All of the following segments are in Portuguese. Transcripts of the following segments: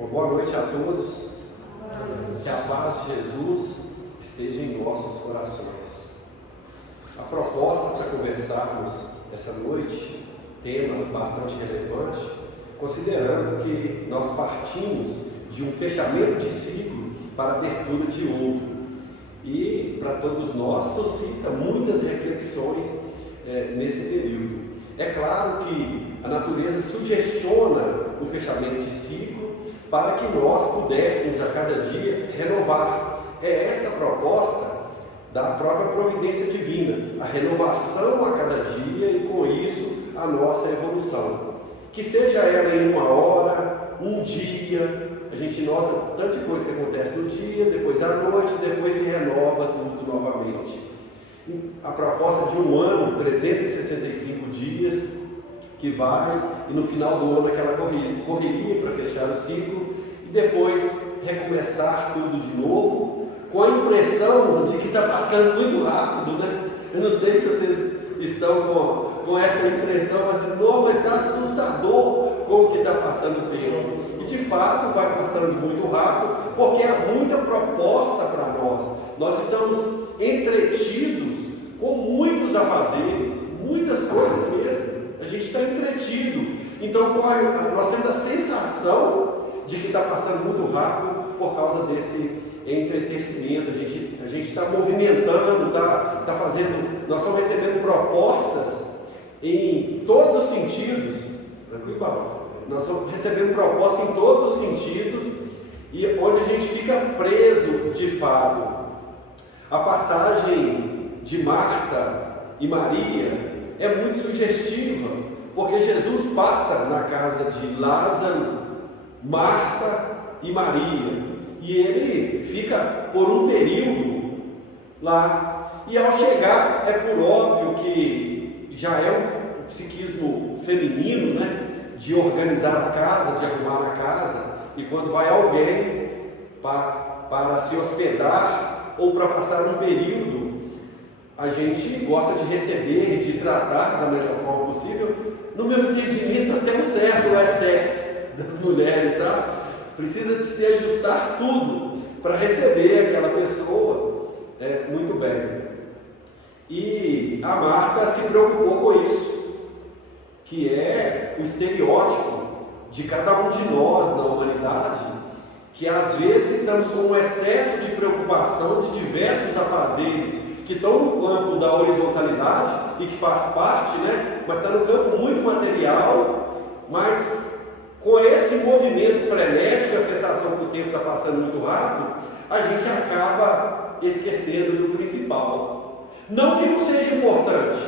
Uma boa noite a todos. Que a paz de Jesus esteja em nossos corações. A proposta para conversarmos essa noite, tema bastante relevante, considerando que nós partimos de um fechamento de ciclo para a abertura de outro. E para todos nós suscita muitas reflexões nesse período. É claro que a natureza sugestiona o fechamento de ciclo para que nós pudéssemos a cada dia renovar. É essa a proposta da própria providência divina, a renovação a cada dia e com isso a nossa evolução. Que seja ela em uma hora, um dia, a gente nota tanta coisa que acontece no dia, depois à noite, depois se renova tudo novamente. A proposta de um ano, 365 dias, que vai, e no final do ano aquela correria para fechar o ciclo, e depois recomeçar tudo de novo, com a impressão de que está passando muito rápido, né? Eu não sei se vocês estão com essa impressão, mas está assustador como que está passando o tempo. E de fato vai passando muito rápido, porque há muita proposta para nós. Nós estamos entretidos com muitos afazeres, muitas coisas mesmo. A gente está entretido. Então nós temos a sensação de que está passando muito rápido por causa desse entretecimento. A gente está movimentando, está fazendo, nós estamos recebendo propostas em todos os sentidos. Nós estamos recebendo propostas em todos os sentidos e onde a gente fica preso de fato. A passagem de Marta e Maria é muito sugestiva, porque Jesus passa na casa de Lázaro, Marta e Maria, e ele fica por um período lá, e ao chegar, é por óbvio que já é um psiquismo feminino, né, de organizar a casa, de arrumar a casa, e quando vai alguém para se hospedar ou para passar um período, a gente gosta de receber e de tratar da melhor forma possível. No meu entendimento, até um certo excesso das mulheres, sabe? Precisa de se ajustar tudo para receber aquela pessoa muito bem. E a Marta se preocupou com isso, que é o estereótipo de cada um de nós na humanidade, que às vezes estamos com um excesso de preocupação de diversos afazeres, que estão no campo da horizontalidade e que faz parte, né? Mas está no campo muito material, mas com esse movimento frenético, a sensação que o tempo está passando muito rápido, a gente acaba esquecendo do principal. Não que não seja importante,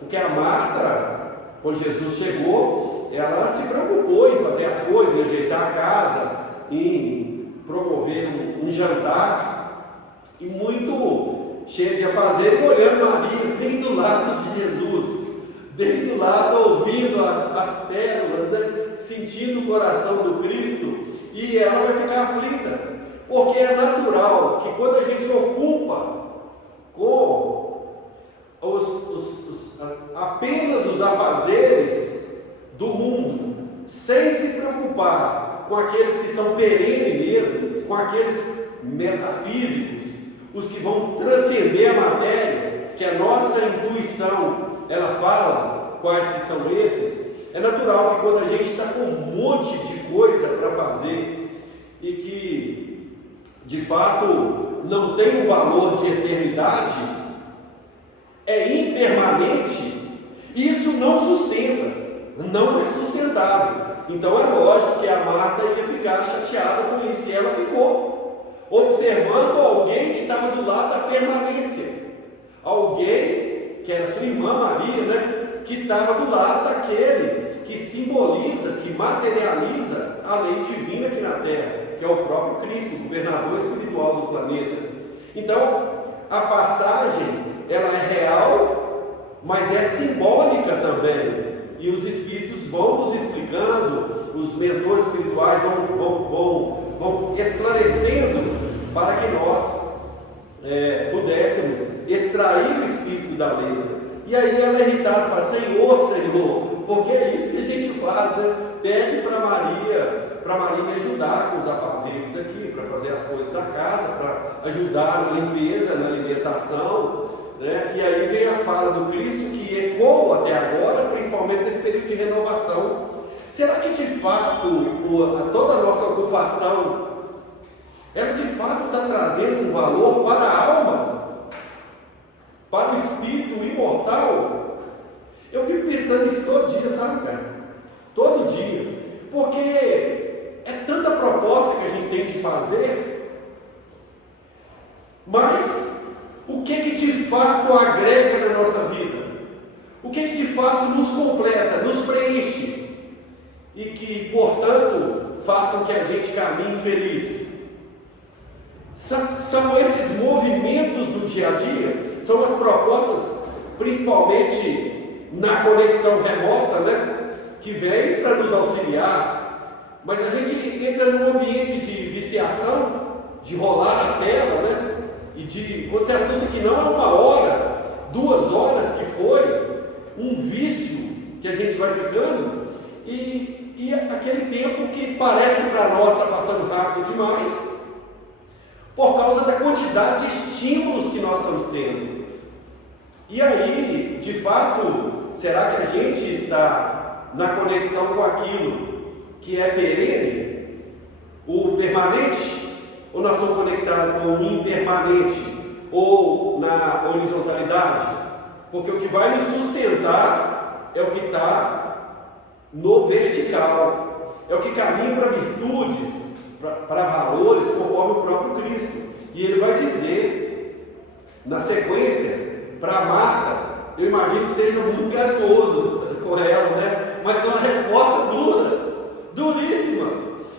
porque a Marta, quando Jesus chegou, ela se preocupou em fazer as coisas, em ajeitar a casa, em promover um jantar, e muito cheio de afazer, e olhando Maria bem do lado de Jesus, bem do lado, ouvindo as pérolas, né? Sentindo o coração do Cristo, e ela vai ficar aflita, porque é natural que quando a gente ocupa com apenas os afazeres do mundo, sem se preocupar com aqueles que são perenes mesmo, com aqueles metafísicos, os que vão transcender a matéria, que a nossa intuição, ela fala quais que são esses. É natural que quando a gente está com um monte de coisa para fazer e que, de fato, não tem um valor de eternidade, é impermanente, isso não sustenta, não é sustentável. Então é lógico que a Marta ia ficar chateada com isso, e ela ficou observando alguém que estava do lado da permanência, alguém que era sua irmã Maria, né? Que estava do lado daquele que simboliza, que materializa a lei divina aqui na Terra, que é o próprio Cristo, o governador espiritual do planeta. Então, a passagem, ela é real, mas é simbólica também, e os Espíritos vão nos explicando, os mentores espirituais vão esclarecendo para que nós pudéssemos extrair o Espírito da letra. E aí ela é irritada, fala: Senhor, porque é isso que a gente faz, né? Pede para Maria para Maria me ajudar com os afazeres aqui, para fazer as coisas da casa, para ajudar na limpeza, na alimentação, né? E aí vem a fala do Cristo que ecoa até agora, principalmente nesse período de renovação. Será que de fato toda a nossa ocupação, ela de fato está trazendo um valor para a alma, para o espírito imortal? Eu fico pensando nisso todo dia, sabe, cara? Todo dia. Porque é tanta proposta que a gente tem de fazer, mas o que de fato agrega na nossa vida? O que de fato nos completa, nos preenche e que, portanto, faz com que a gente caminhe feliz? São esses movimentos do dia a dia, são as propostas, principalmente na conexão remota, né? Que vem para nos auxiliar, mas a gente entra num ambiente de viciação, de rolar a tela, né? E de, quando você assusta que não é 1 hora, 2 horas que foi, um vício que a gente vai ficando, e aquele tempo que parece para nós está passando rápido demais, por causa da quantidade de estímulos que nós estamos tendo. E aí, de fato, será que a gente está na conexão com aquilo que é perene, o permanente, ou nós estamos conectados com o impermanente, ou na horizontalidade? Porque o que vai nos sustentar é o que está no vertical, é o que caminha para virtudes, para valores, conforme o próprio Cristo. E ele vai dizer, na sequência, para Marta, eu imagino que seja muito carinhoso com ela, né? Mas é uma resposta dura, duríssima.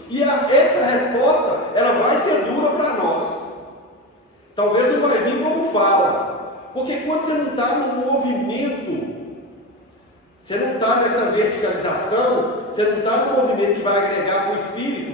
E essa resposta, ela vai ser dura para nós. Talvez não vai vir como fala, porque quando você não está no movimento, você não está nessa verticalização, você não está no movimento que vai agregar para o espírito,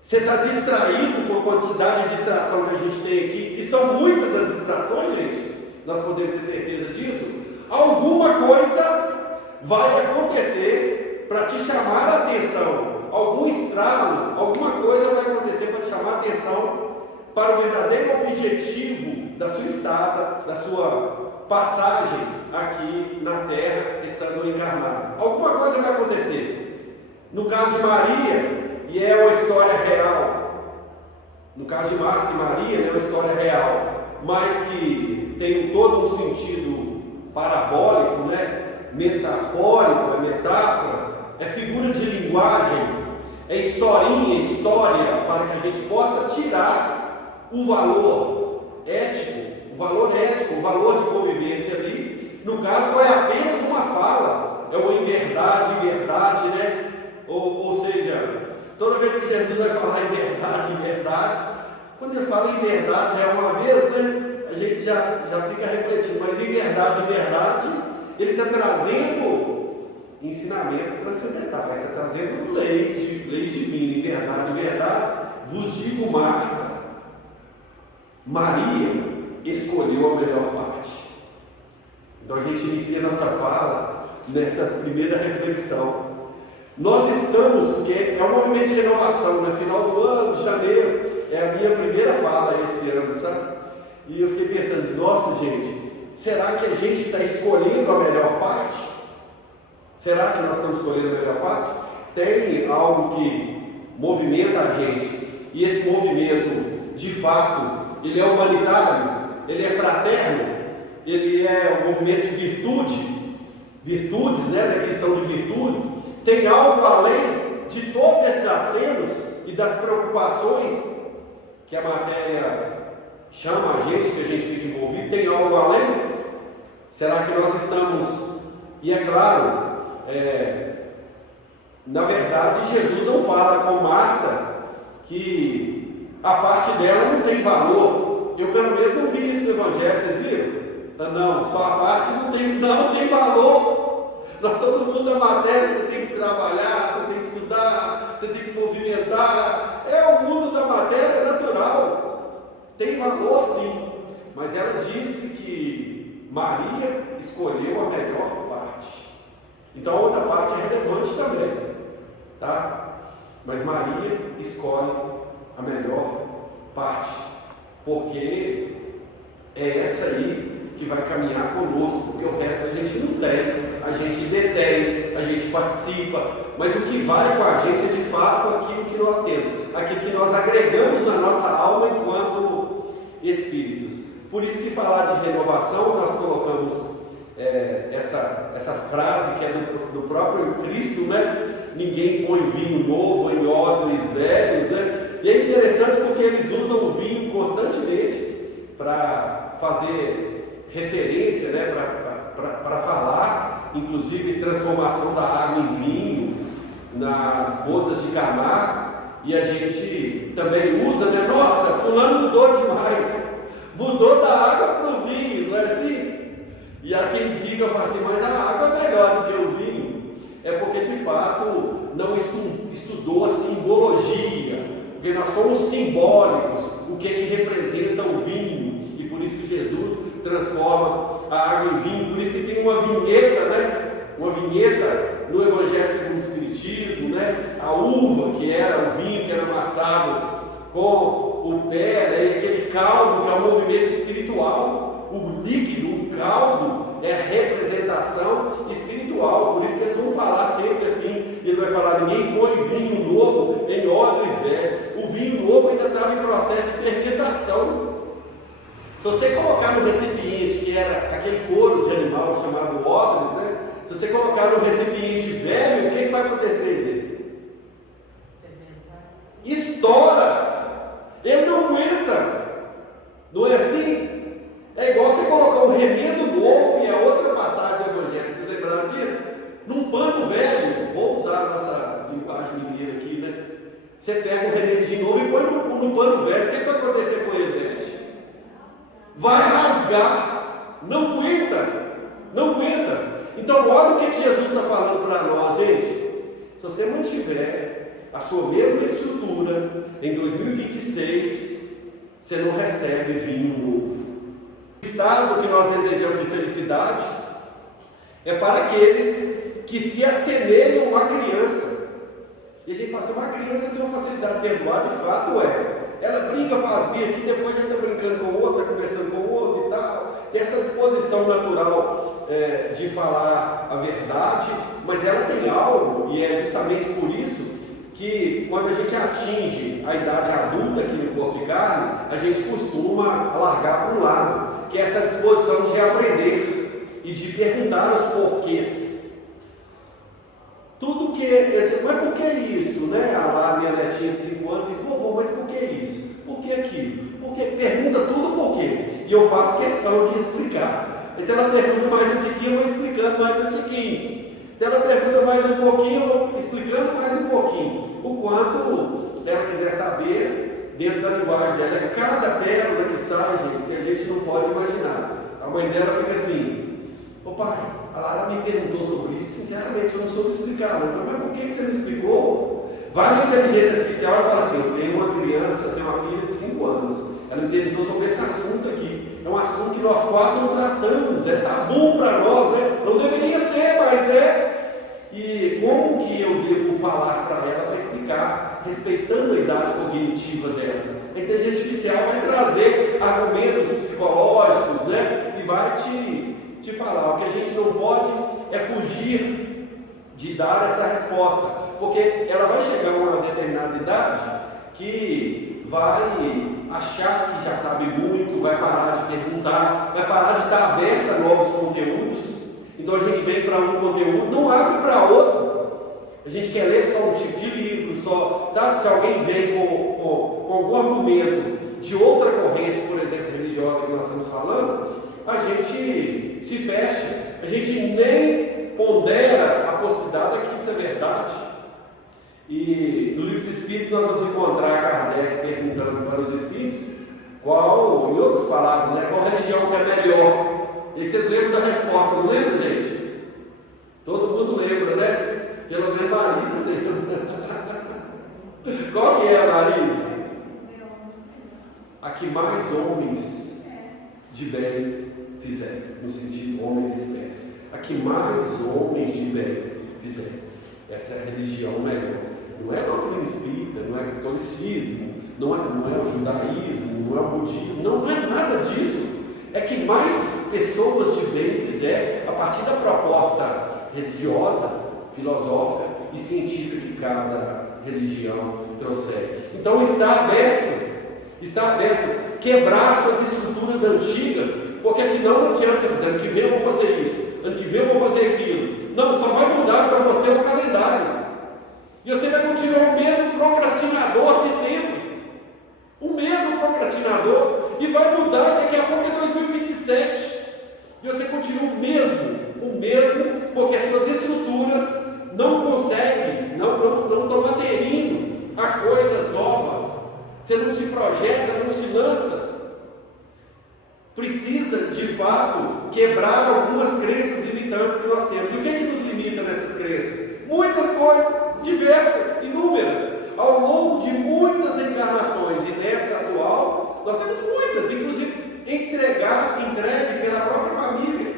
você está distraído com a quantidade de distração que a gente tem aqui, e são muitas as distrações, gente, nós podemos ter certeza disso. Alguma coisa vai acontecer para te chamar a atenção, algum estralo, alguma coisa vai acontecer para te chamar a atenção para o verdadeiro objetivo da sua estada, da sua passagem aqui na terra, estando encarnado. Alguma coisa vai acontecer. No caso de Maria, e é uma história real, no caso de Marta e Maria, é uma história real, mas que tem todo um sentido parabólico, né? Metafórico, é metáfora, é figura de linguagem, é historinha, história, para que a gente possa tirar o valor ético, o valor de convivência ali. No caso, é apenas uma fala, é uma em verdade, né? Ou seja, toda vez que Jesus vai falar em verdade, quando ele fala em verdade, já é uma vez, né? A gente já fica refletindo, mas em verdade, ele está trazendo ensinamentos transcendentais, está trazendo leis divinas, em verdade, vos digo, Marta, Maria escolheu a melhor parte. Então a gente inicia nossa fala nessa primeira reflexão. Nós estamos, porque é um movimento de renovação, no final do ano, de janeiro, é a minha primeira fala esse ano, sabe? E eu fiquei pensando, nossa gente, será que a gente está escolhendo a melhor parte? Será que nós estamos escolhendo a melhor parte? Tem algo que movimenta a gente, e esse movimento, de fato, ele é humanitário, ele é fraterno, ele é um movimento de virtudes, né, da questão de virtudes. Tem algo além de todos esses acenos e das preocupações que a matéria chama a gente, que a gente fica envolvido. Tem algo além? Será que nós estamos? E é claro, na verdade, Jesus não fala com Marta que a parte dela não tem valor. Eu pelo menos não vi isso no Evangelho, vocês viram? Não, só a parte não tem valor. Nós todo mundo da matéria, você tem que trabalhar, você tem que estudar, você tem que movimentar. É o mundo da matéria natural. Tem valor sim. Mas ela disse que Maria escolheu a melhor parte. Então a outra parte é relevante também. Tá? Mas Maria escolhe a melhor parte, porque é essa aí que vai caminhar conosco, porque o resto a gente não tem, a gente detém, a gente participa, mas o que vai com a gente é de fato aquilo que nós temos, aquilo que nós agregamos na nossa alma enquanto espíritos. Por isso que falar de renovação, nós colocamos essa frase que é do próprio Cristo, né? Ninguém põe vinho novo em odres velhos, né? E é interessante porque eles usam o vinho constantemente para fazer referência, né? Para falar, inclusive, transformação da água em vinho nas bodas de Caná. E a gente também usa, né? Nossa, fulano mudou demais, mudou da água para o vinho, não é assim? E há quem diga assim, mas a água é melhor do que o vinho. É porque de fato não estudou a simbologia, porque nós somos simbólicos, o que representa o vinho, e por isso que Jesus transforma a água em vinho. Por isso que tem uma vinheta, né? Uma vinheta no Evangelho segundo o Espiritismo, né? A uva, que era o vinho, que era amassado com o pé, né? E aquele caldo, que é um movimento espiritual. O líquido, o caldo, é a representação espiritual. Por isso que eles vão falar sempre assim. Ele vai falar: ninguém põe vinho novo em odres velhos. O vinho novo ainda estava em processo de fermentação. Se você colocar no recipiente, que era aquele couro de animal chamado odres, né? Se você colocar no recipiente velho, o que vai acontecer, gente? Estoura! Ele não aguenta. Não é assim? É igual você colocar um remédio novo, e é outra passagem do Evangelho, vocês lembraram disso? Num pano velho, vou usar a nossa linguagem mineira aqui, né? Você pega um remédio novo e põe no pano velho, o que vai acontecer com ele, Beth? Vai rasgar, não aguenta, não aguenta. Então, olha o que Jesus está falando para nós, gente. Se você mantiver a sua mesma estrutura em 2026, você não recebe vinho novo. O estado que nós desejamos de felicidade é para aqueles que se assemelham a uma criança. E a gente fala assim: uma criança tem uma facilidade de perdoar, de fato é. Ela brinca, faz bem aqui, depois já está brincando com o outro, está conversando com o outro e tal. Tem essa disposição natural de falar a verdade, mas ela tem algo, e é justamente por isso que quando a gente atinge a idade adulta aqui no corpo de carne, a gente costuma largar para um lado, que é essa disposição de aprender e de perguntar os porquês. Tudo que, mas por que isso, né? Lá minha netinha de 5 anos fica: vovô, mas por que isso? Por que aquilo? Porque pergunta tudo por quê. E eu faço questão de explicar. E se ela pergunta mais um tiquinho, eu vou explicando mais um tiquinho. Se ela pergunta mais um pouquinho, eu vou explicando mais um pouquinho. O quanto ela quiser saber, dentro da linguagem dela, é cada pérola que sai, gente, que a gente não pode imaginar. A mãe dela fica assim: ô pai, a Lara me perguntou sobre isso, sinceramente eu não soube explicar, não. Mas por que você não explicou? Vai na inteligência artificial e fala assim: eu tenho uma criança, eu tenho uma filha de 5 anos, ela me perguntou sobre esse assunto aqui. É um assunto que nós quase não tratamos, é tabu para nós, né? Não deveria ser, mas é. E como que eu devo falar para ela para explicar, respeitando a idade cognitiva dela? A inteligência artificial vai trazer argumentos psicológicos, né? E vai te falar. O que a gente não pode é fugir de dar essa resposta, porque ela vai chegar a uma determinada idade que vai achar que já sabe muito, vai parar de perguntar, vai parar de estar aberta a novos conteúdos. Então a gente vem para um conteúdo, não abre para outro. A gente quer ler só um tipo de livro, só, sabe? Se alguém vem com algum argumento de outra corrente, por exemplo, religiosa que nós estamos falando, a gente se fecha, a gente nem pondera a possibilidade de que isso é verdade. E no livro dos Espíritos nós vamos encontrar Kardec perguntando para os Espíritos qual, em outras palavras, né, qual religião que é melhor. E vocês lembram da resposta, não lembra, gente? Todo mundo lembra, né? Pelo menos Marisa lembra. Qual que é a Marisa? A que mais homens de bem fizerem, no sentido homens espécies. A que mais homens de bem fizerem. Essa é a religião melhor. Não é doutrina espírita, não é catolicismo, não é o judaísmo, não é o budismo, não é nada disso. É que mais pessoas de bem fizer a partir da proposta religiosa, filosófica e científica que cada religião trouxer. Então está aberto quebrar suas estruturas antigas, porque senão não adianta dizer, ano que vem eu vou fazer isso, ano que vem eu vou fazer aquilo. Não, só vai mudar para você o calendário. E você vai continuar o mesmo procrastinador de sempre. O mesmo procrastinador. E vai mudar, daqui a pouco é 2027. E você continua o mesmo, porque as suas estruturas não conseguem, não estão aderindo a coisas novas. Você não se projeta, não se lança. Precisa, de fato, quebrar algumas crenças limitantes que nós temos. E o que é que nos limita nessas crenças? Muitas coisas, diversas, inúmeras. Ao longo de muitas encarnações, e nessa atual, nós temos muitas, inclusive entregue pela própria família.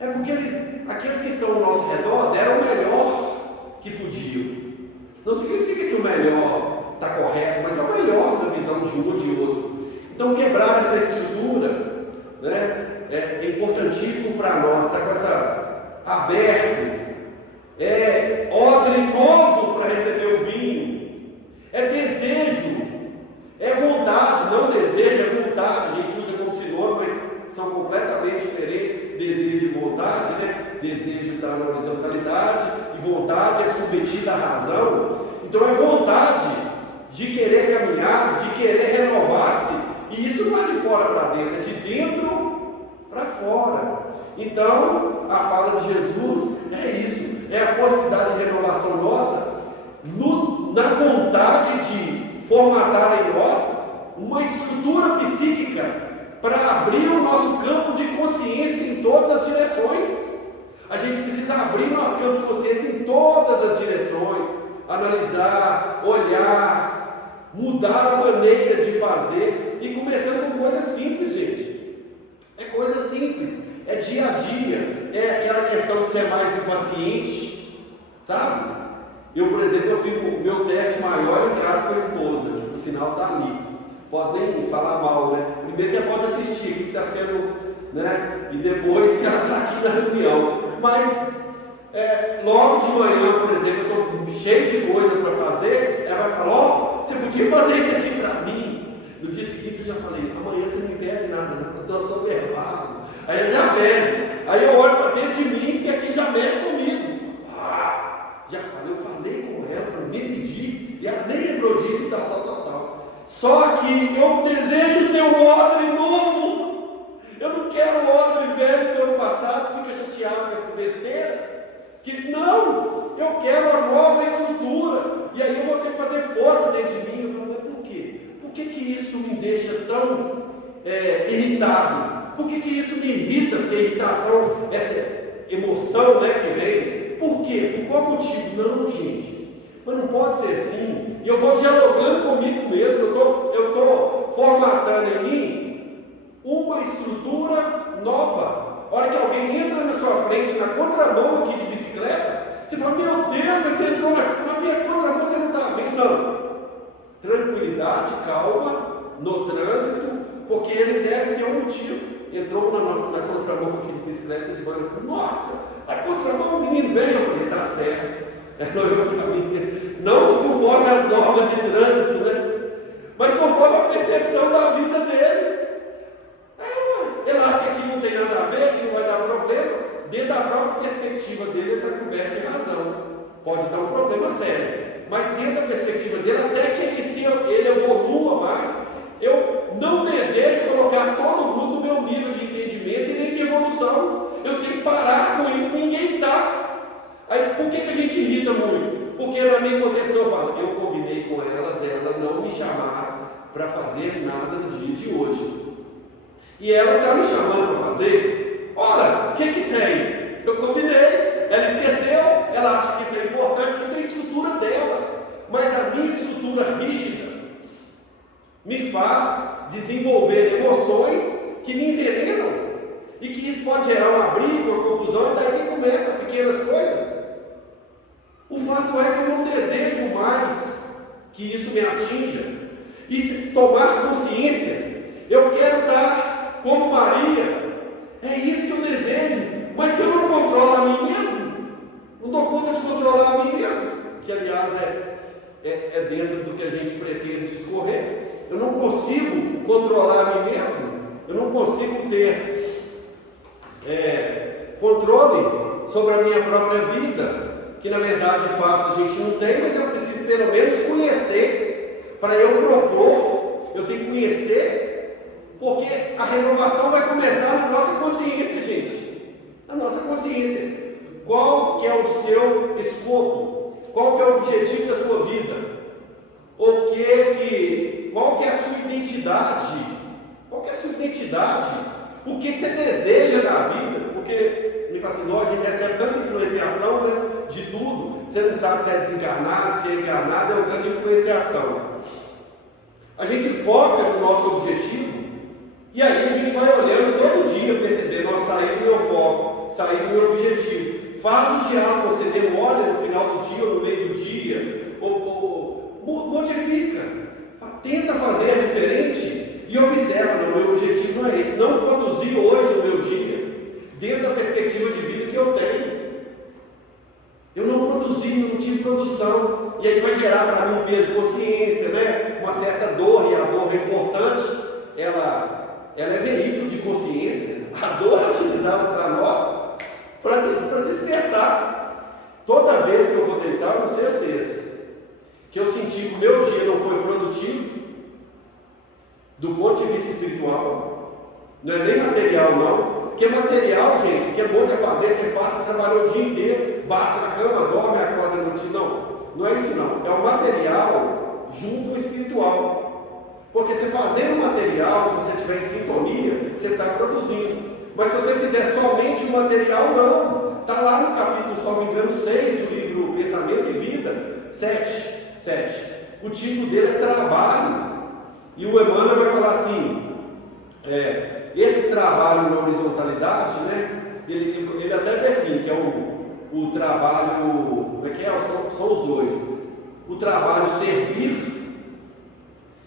É porque aqueles que estão ao nosso redor deram o melhor que podiam. Não significa que o melhor está correto, mas é o melhor na visão de um ou de outro. Então, quebrar essa estrutura, né, é importantíssimo para nós, estar com essa aberto. É odre novo para receber o vinho. É desejo. É vontade, não desejo, é vontade. A gente usa como sinônimo, mas são completamente diferentes. Desejo e vontade, né? Desejo está na horizontalidade e vontade é submetida à razão. Então é vontade de querer caminhar, de querer renovar-se. E isso não é de fora para dentro, é de dentro para fora. Então, a fala de Jesus é isso. É a possibilidade de renovação nossa na vontade de formatar em nós uma estrutura psíquica para abrir o nosso campo de consciência em todas as direções. A gente precisa abrir nosso campo de consciência em todas as direções, analisar, olhar, mudar a maneira de fazer e começando com coisas simples, gente. É coisa simples, é dia a dia, é aquela questão de ser mais impaciente, sabe? Eu, por exemplo, eu fico o meu teste maior em casa com a esposa, que por sinal está ali. Podem falar mal, né? Primeiro que ela pode assistir, o que está sendo, né? E depois que ela está aqui na reunião. Mas logo de manhã, por exemplo, eu estou cheio de coisa para fazer, ela vai falar, ó, você podia fazer isso aqui para mim. No dia seguinte eu já falei, amanhã você não me pede nada, não, eu estou soberbado. Aí ele já pede. Aí eu olho para dentro de mim, que aqui já mexe comigo. Já falei, eu falei com ela para me pedir, e ela nem lembrou disso e tal. Só que eu desejo ser um odre novo. Eu não quero o odre velho do ano passado, fica chateado com essa besteira. Que não, eu quero a nova estrutura. E aí eu vou ter que fazer força dentro de mim. Eu falo, mas por quê? Por que isso me deixa tão irritado? Por que isso me irrita? Porque a irritação, essa emoção, né, que vem. Por quê? Por qual motivo? Não, gente. Mas não pode ser assim. E eu vou dialogando comigo mesmo. Eu estou formatando em mim uma estrutura nova. A hora que alguém entra na sua frente, na contramão aqui de bicicleta, você fala, meu Deus, você entrou na minha contramão, você não está vendo. Não. Tranquilidade, calma, no trânsito, porque ele deve ter um motivo. Entrou na contramão aqui de bicicleta de banho. Nossa, a contramão, o menino veio. Eu falei, tá certo. Não se conforme as normas de trânsito, né? Mas conforme a percepção da vida dele. Ele acha que aqui não tem nada a ver, que não vai dar problema. Dentro da própria perspectiva dele, ele está coberto de razão. Pode dar um problema sério. Mas dentro da perspectiva dele, até que ele evolua mais, eu não desejo colocar todo mundo no meu nível de entendimento e nem de evolução. Eu tenho que parar com isso, ninguém está. Aí por que a gente irrita muito? Porque na minha concepção eu falo, eu combinei com ela dela não me chamar para fazer nada no dia de hoje. E ela está me chamando para fazer. Ora, o que tem? Eu combinei, ela esqueceu, ela acha que isso é importante, isso é a estrutura dela. Mas a minha estrutura rígida me faz desenvolver emoções que me envenenam. E que isso pode gerar uma briga, uma confusão, e daí começam pequenas coisas. O fato é que eu não desejo que isso me atinja. E se tomar consciência, eu quero estar como Maria, é isso que eu desejo, mas se eu não controlo a mim mesmo, não dou conta de controlar a mim mesmo, que aliás é dentro do que a gente pretende discorrer, eu não consigo controlar a mim mesmo, eu não consigo ter controle sobre a minha própria vida, que na verdade de fato a gente não tem, mas eu preciso pelo menos conhecer, para eu propor, eu tenho que conhecer, porque a renovação vai começar na nossa consciência, gente, na nossa consciência. Qual que é o seu escopo? Qual que é o objetivo da sua vida? Qual que é a sua identidade? Qual que é a sua identidade? O que você deseja da vida? Porque me fala assim, a gente recebe tanta influenciação, né, de tudo. Você não sabe se é desencarnado, se é encarnado, é uma grande influenciação. A gente foca no nosso objetivo e aí a gente vai olhando todo dia, percebendo, sair do meu foco, sair do meu objetivo. Faz o diálogo, você demora no final do dia ou no meio do dia, ou modifica, tenta fazer diferente e observa, não, meu objetivo não é esse, não produzir hoje o meu dia, dentro da perspectiva de vida que eu tenho. Eu não produzi, não tive produção, e aí vai gerar para mim um peso de consciência, né? Uma certa dor, e a dor é importante, ela é veículo de consciência, a dor é utilizada para nós, para despertar. Toda vez que eu vou deitar, eu não sei vocês, que eu senti que o meu dia não foi produtivo, do ponto de vista espiritual, não é nem material não, porque material, gente, que é bom de fazer, você passa, trabalhou o dia inteiro, bate na cama, dorme, acorda no dia, não é isso não, é o material junto ao espiritual, porque você fazendo o material, se você estiver em sintonia, você está produzindo. Mas se você fizer somente o material, não. Está lá no capítulo, só me engano, 6 do livro Pensamento e Vida, 7. O título dele é trabalho. E o Emmanuel vai falar assim, esse trabalho na horizontalidade, né, ele até define que é o trabalho, como é que é? São os dois. O trabalho servir,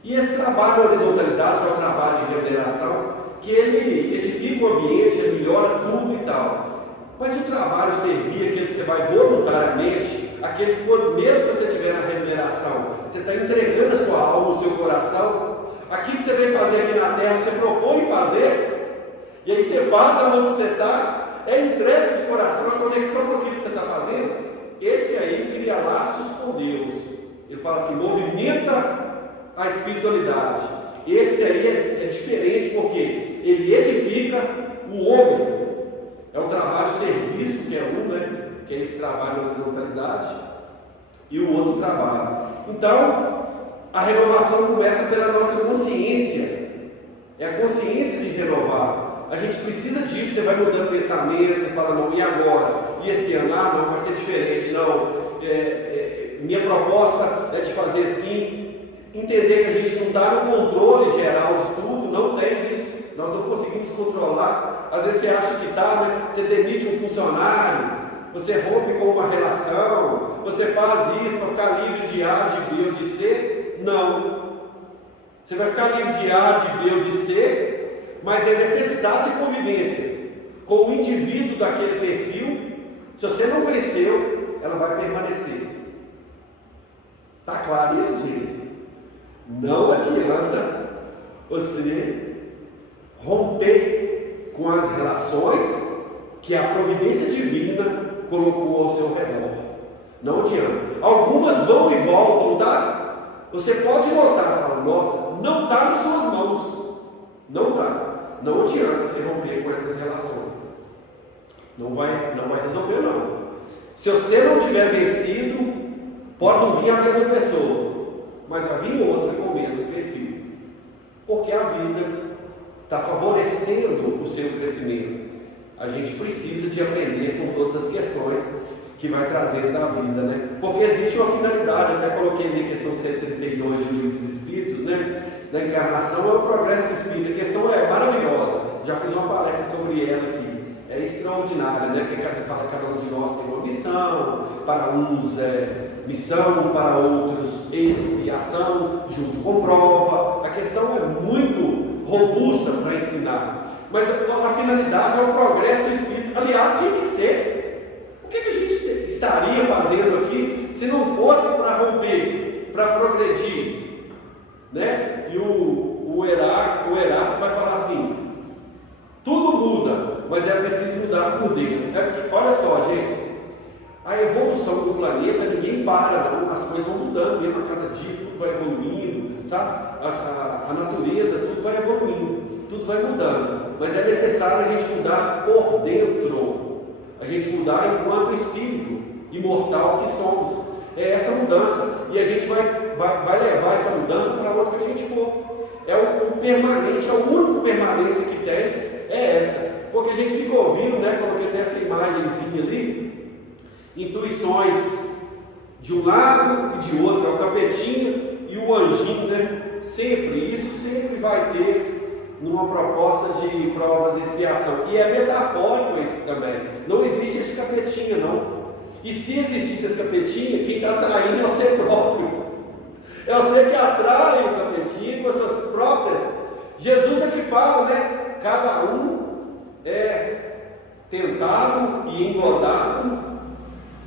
e esse trabalho na horizontalidade, que é o trabalho de regeneração, que ele edifica o ambiente, ele melhora tudo e tal. Mas o trabalho servir, aquele que você vai voluntariamente, aquele que mesmo que você estiver na regeneração, você está entregando a sua alma, o seu coração, aquilo que você veio fazer aqui na terra, você propõe fazer, e aí você faz aonde você está, é entrega de coração, a conexão com aquilo que você está fazendo. Esse aí cria laços com Deus. Ele fala assim, movimenta a espiritualidade. Esse aí é diferente porque ele edifica o homem. É o trabalho serviço, que é um, né? Que é esse trabalho na horizontalidade, e o outro trabalho. Então, a renovação começa pela nossa consciência. É a consciência de renovar. A gente precisa disso. Você vai mudando pensamento, você fala, não, e agora? E esse ano? Não, vai ser diferente. Não, minha proposta é de fazer assim. Entender que a gente não está no controle geral de tudo, não tem isso, nós não conseguimos controlar. Às vezes você acha que está, né? Você demite um funcionário, você rompe com uma relação, você faz isso para ficar livre de A, de B ou de C. Não, você vai ficar livre de A, de B ou de C, mas é necessidade de convivência com o indivíduo daquele perfil. Se você não venceu, ela vai permanecer. Está claro isso, gente? Não adianta você romper com as relações que a providência divina colocou ao seu redor. Não adianta. Algumas vão e voltam, tá? Você pode notar, falar, nossa, não está nas suas mãos. Não dá. Não adianta você romper com essas relações. Não vai resolver, não. Se você não tiver vencido, pode não vir a mesma pessoa, mas vai vir outra com o mesmo perfil, porque a vida está favorecendo o seu crescimento. A gente precisa de aprender com todas as questões que vai trazendo da vida, né? Porque existe uma finalidade, até coloquei ali a questão 132 do Livro dos Espíritos, né? Da encarnação é o progresso espírita. A questão é maravilhosa, já fiz uma palestra sobre ela aqui. É extraordinária, né? Porque fala que cada um de nós tem uma missão, para uns missão, para outros expiação, junto com prova. A questão é muito robusta para ensinar, mas a finalidade é o progresso do Espírito. Aliás, tinha que ser. O que a gente estaria fazendo aqui se não fosse para romper, para progredir, né? E o Erasto vai falar assim: tudo muda, mas é preciso mudar por dentro. Olha só, gente, a evolução do planeta, ninguém para, não. As coisas vão mudando mesmo a cada dia, tudo vai evoluindo, sabe? A natureza, tudo vai evoluindo, tudo vai mudando, mas é necessário a gente mudar por dentro, a gente mudar enquanto espírito imortal que somos. É essa mudança, e a gente vai levar essa mudança para onde que a gente for. É o permanente, a única permanência que tem é essa. Porque a gente fica ouvindo, né, coloquei até essa imagenzinha ali, intuições de um lado e de outro, é o capetinho e o anjinho, né? Sempre, isso sempre vai ter numa proposta de provas e expiação. E é metafórico isso também. Não existe esse capetinho, não. E se existisse esse capetinho, quem está atraindo é você próprio. É você que atrai o capetinho com as suas próprias. Jesus é que fala, né? Cada um é tentado e engodado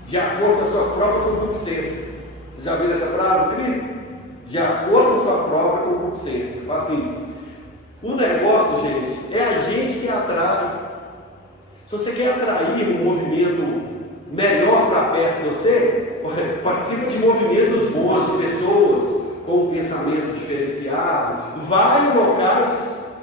de acordo com a sua própria concupiscência. Vocês já viram essa frase, Cristo? De acordo com a sua própria concupiscência. Fala assim: o negócio, gente, é a gente que atrai. Se você quer atrair um movimento melhor para perto de você, participa de movimentos bons, de pessoas com um pensamento diferenciado. Vai em locais,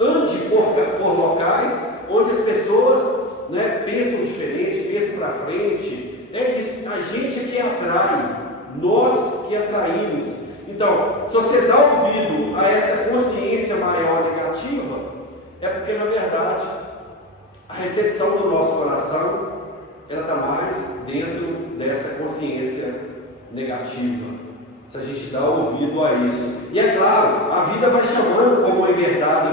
ande por locais onde as pessoas, né, pensam diferente, pensam para frente. É isso, a gente é que atrai, nós que atraímos. Então, se você dá ouvido a essa consciência maior negativa, é porque na verdade a recepção do nosso coração ela está mais dentro dessa consciência negativa. Se a gente dá ouvido a isso. E é claro, a vida vai chamando, como em verdade,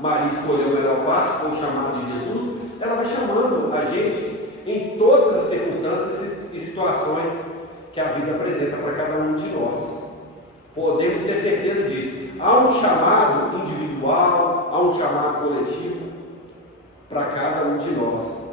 Maria escolheu a melhor parte, foi o chamado de Jesus, ela vai chamando a gente em todas as circunstâncias e situações que a vida apresenta para cada um de nós. Podemos ter certeza disso. Há um chamado individual, há um chamado coletivo para cada um de nós.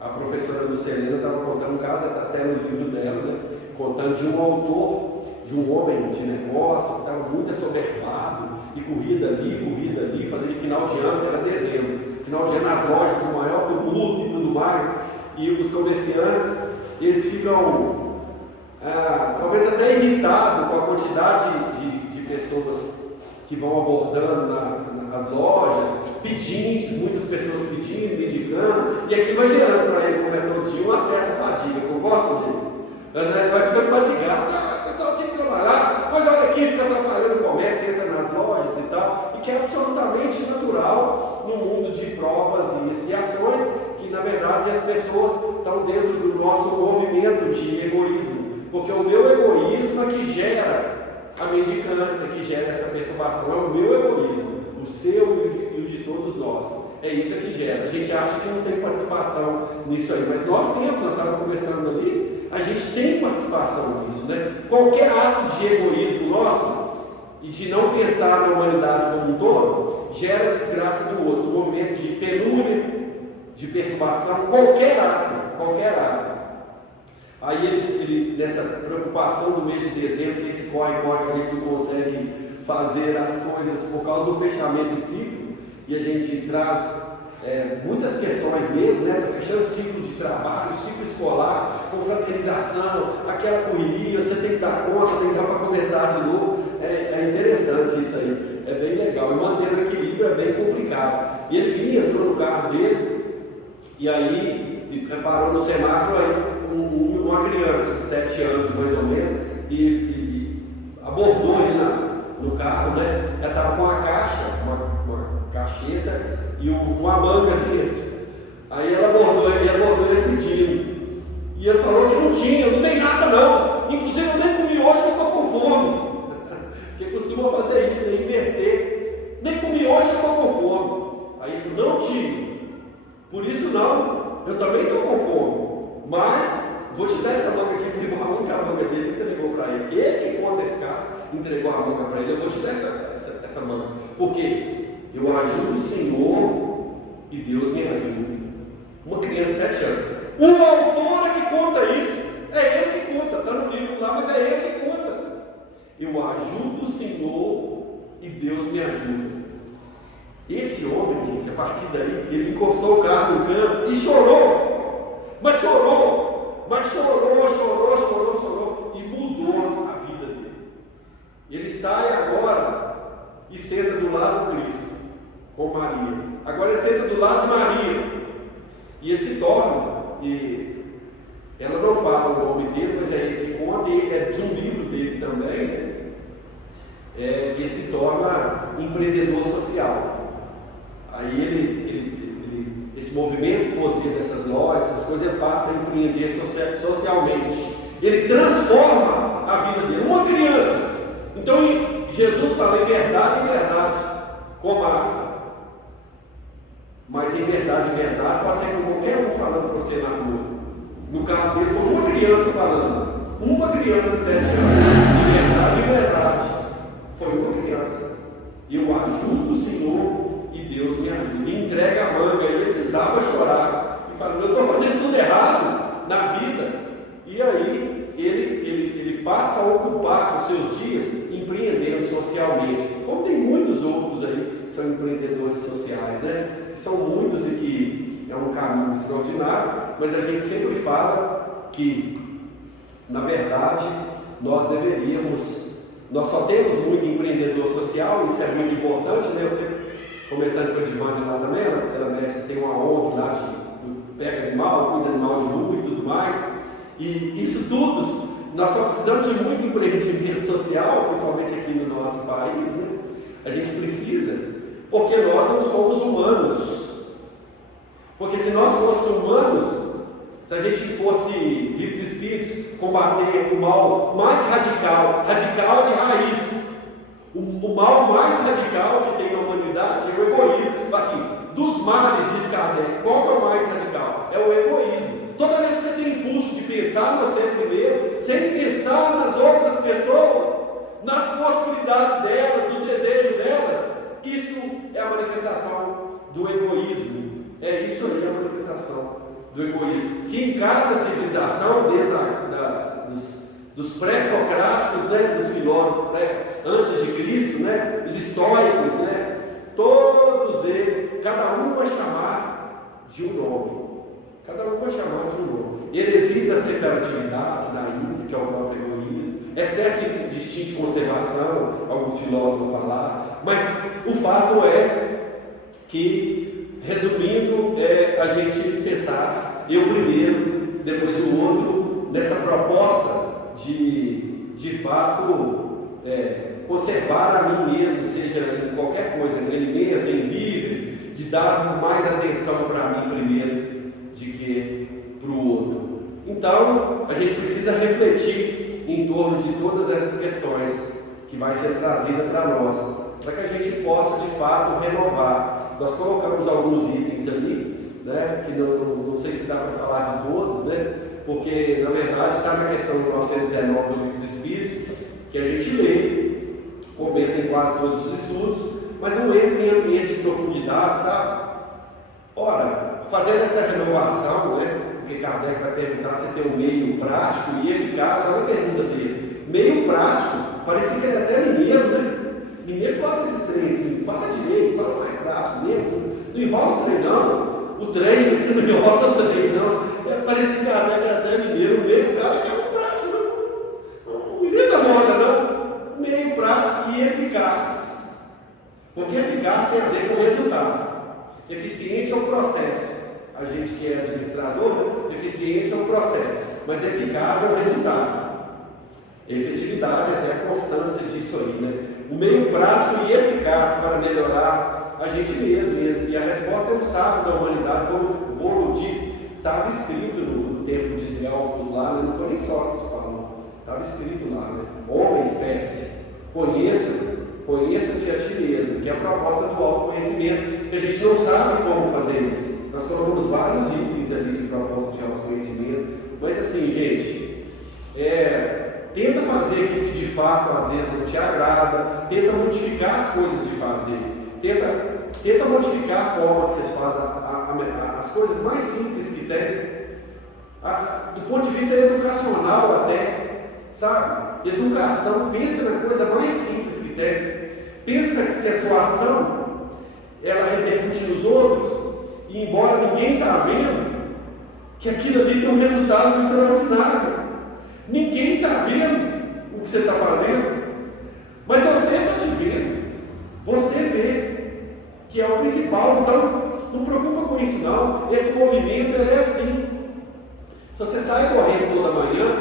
A professora Lucelina estava contando um caso, até no livro dela, né? Contando de um autor, de um homem de negócio que estava muito assoberbado e corrida ali, fazia final de ano, era dezembro, final de ano nas lojas, o maior tumulto e tudo mais, e os comerciantes, eles ficam talvez até irritados com a quantidade de pessoas que vão abordando nas lojas, pedintes, muitas pessoas pedindo, indicando, e aquilo vai gerando para ele, como é todo dia, uma certa fadiga, concorda, gente? Vai ficando fatigado, o pessoal tem que trabalhar, mas olha aqui, fica atrapalhando o comércio, entra nas lojas e tal, e que é absolutamente natural no mundo de provas e expiações, que na verdade as pessoas estão dentro do nosso movimento de egoísmo, porque o meu egoísmo é que gera a mendicância, que gera essa perturbação, é o meu egoísmo, o seu e o de todos nós. É isso que gera. A gente acha que não tem participação nisso aí, mas nós temos, nós estávamos conversando ali, a gente tem participação nisso, né? Qualquer ato de egoísmo nosso e de não pensar na humanidade como um todo, gera desgraça do outro, um movimento de penúria, de perturbação, qualquer ato. Aí ele nessa preocupação do mês de dezembro, que esse corre-corre, a gente não consegue fazer as coisas por causa do fechamento de ciclo, e a gente traz muitas questões mesmo, né? Está fechando o ciclo de trabalho, ciclo escolar, confraternização, aquela correria, você tem que dar conta, tem que dar para começar de novo. É interessante isso aí, é bem legal, e manter o equilíbrio é bem complicado. E ele vinha, entrou no carro dele, e aí parou no semáforo, aí uma criança de 7 anos mais ou menos, e abordou ele no carro, né? Ela estava com uma caixa, uma cacheta e uma manga dentro. Aí ela abordou ele pedindo. E ele falou que não tem nada não. Inclusive eu nem comi hoje que eu estou com fome. Porque costuma fazer isso, né? Inverter. Nem comi hoje que eu estou com fome. Aí ele falou, não tio, por isso não, eu também estou com fome. Mas vou te dar essa manga aqui, porque uma única manga entregou a manga para ele, eu vou te dar essa manga. Por quê? Eu ajudo o Senhor e Deus me ajuda. Uma criança de 7 anos. O autor é que conta isso. É ele que conta, está no livro lá, mas é ele que conta. Eu ajudo o Senhor e Deus me ajuda. Esse homem, gente, a partir daí, ele encostou o carro no canto e chorou. Mas chorou. E mudou a vida dele. Ele sai agora e senta do lado de Cristo, com Maria. Agora ele senta do lado de Maria. E ele se torna, e ela não fala o nome dele, mas é ele que conta, é de um livro dele também, né? Ele se torna empreendedor social. Aí esse movimento poder dessas lojas, essas coisas, ele passa a empreender socialmente. Ele transforma a vida dele. Uma criança. Então Jesus fala em verdade, como a mas em verdade, pode ser que qualquer um falando para você na rua. No caso dele, foi uma criança falando. Uma criança de 7 anos. Em verdade, foi uma criança. Eu ajudo o Senhor e Deus me ajuda. E entrega a manga, e ele desaba a chorar. E fala, eu estou fazendo tudo errado na vida. E aí, ele passa a ocupar os seus dias empreendendo socialmente. Como tem muitos outros aí que são empreendedores sociais, né? São muitos e que é um caminho extraordinário, mas a gente sempre fala que, na verdade, nós só temos muito empreendedor social, isso é muito importante, né? Você comentando com a Divane lá também, ela mexe, tem uma ONG lá de pega animal, cuida animal de rua e tudo mais, e isso tudo, nós só precisamos de muito empreendimento social, principalmente aqui no nosso país, né? A gente precisa, porque nós não somos humanos. Porque se nós fôssemos humanos, se a gente fosse livres espíritos, combater o mal mais radical é de raiz. O mal mais radical que tem na humanidade é o egoísmo. Assim, dos males, diz Kardec, qual que é o mais radical? É o egoísmo. Toda vez que você tem impulso de pensar no você primeiro, sem pensar nas outras pessoas, nas possibilidades delas, no desejo delas, isso é a manifestação do egoísmo. É isso aí a manifestação do egoísmo. Que em cada civilização, desde dos pré-socráticos, né, dos filósofos antes de Cristo, né, os estoicos, né, todos eles, cada um vai chamar de um nome. Cada um vai chamar de um nome. Heresia da separatividade na Índia, que é o próprio egoísmo. Excesso de instinto de conservação, alguns filósofos vão falar. Mas o fato é que, resumindo, a gente pensar, eu primeiro, depois o outro, nessa proposta de fato, conservar a mim mesmo, seja em qualquer coisa, em alimento, em víveres, de dar mais atenção para mim primeiro de que para o outro. Então, a gente precisa refletir em torno de todas essas questões que vai ser trazida para nós, para que a gente possa de fato renovar. Nós colocamos alguns itens ali, né, que não sei se dá para falar de todos, né, porque na verdade está na questão do 919 do Livro dos Espíritos, que a gente lê, comenta em quase todos os estudos, mas não entra em ambiente de profundidade, sabe? Ora, fazendo essa renovação, né, porque Kardec vai perguntar se tem um meio prático e eficaz, olha a pergunta dele. Meio prático, parecia que ele é até mineiro, né? Mineiro gosta desses trens, assim, fala direito, fala mais prático mesmo, não enrola o trem não. O trem, não enrola o trem não. Parece que Kardec era até mineiro, o meio cara que é um prático, não inventa moda não. Meio prático e eficaz. Porque eficaz tem a ver com o resultado. Eficiente é o processo. A gente que é administrador, eficiente é o processo, mas eficaz é o resultado. Efetividade é até a constância disso aí, né? O meio prático e eficaz para melhorar a gente mesmo. E a resposta é um sábio da humanidade, como o Bolo disse, estava escrito no templo de Delfos lá, né? Não foi nem só que se falou, estava escrito lá, né? Homem, espécie, conheça-te a ti mesmo, que é a proposta do autoconhecimento, que a gente não sabe como fazer isso. Nós colocamos vários itens ali de proposta de autoconhecimento, mas assim, gente, tenta fazer aquilo que de fato às vezes não te agrada, tenta modificar as coisas de fazer, tenta modificar a forma que vocês fazem as coisas mais simples que tem, do ponto de vista educacional até, sabe? Educação, pensa na coisa mais simples que tem, pensa que se a sua ação ela repercute nos outros, e embora ninguém está vendo, que aquilo ali tem um resultado extraordinário. Ninguém está vendo o que você está fazendo, mas você está te vendo. Você vê, que é o principal. Então, não preocupa com isso não. Esse movimento ele é assim. Se você sai correndo toda manhã,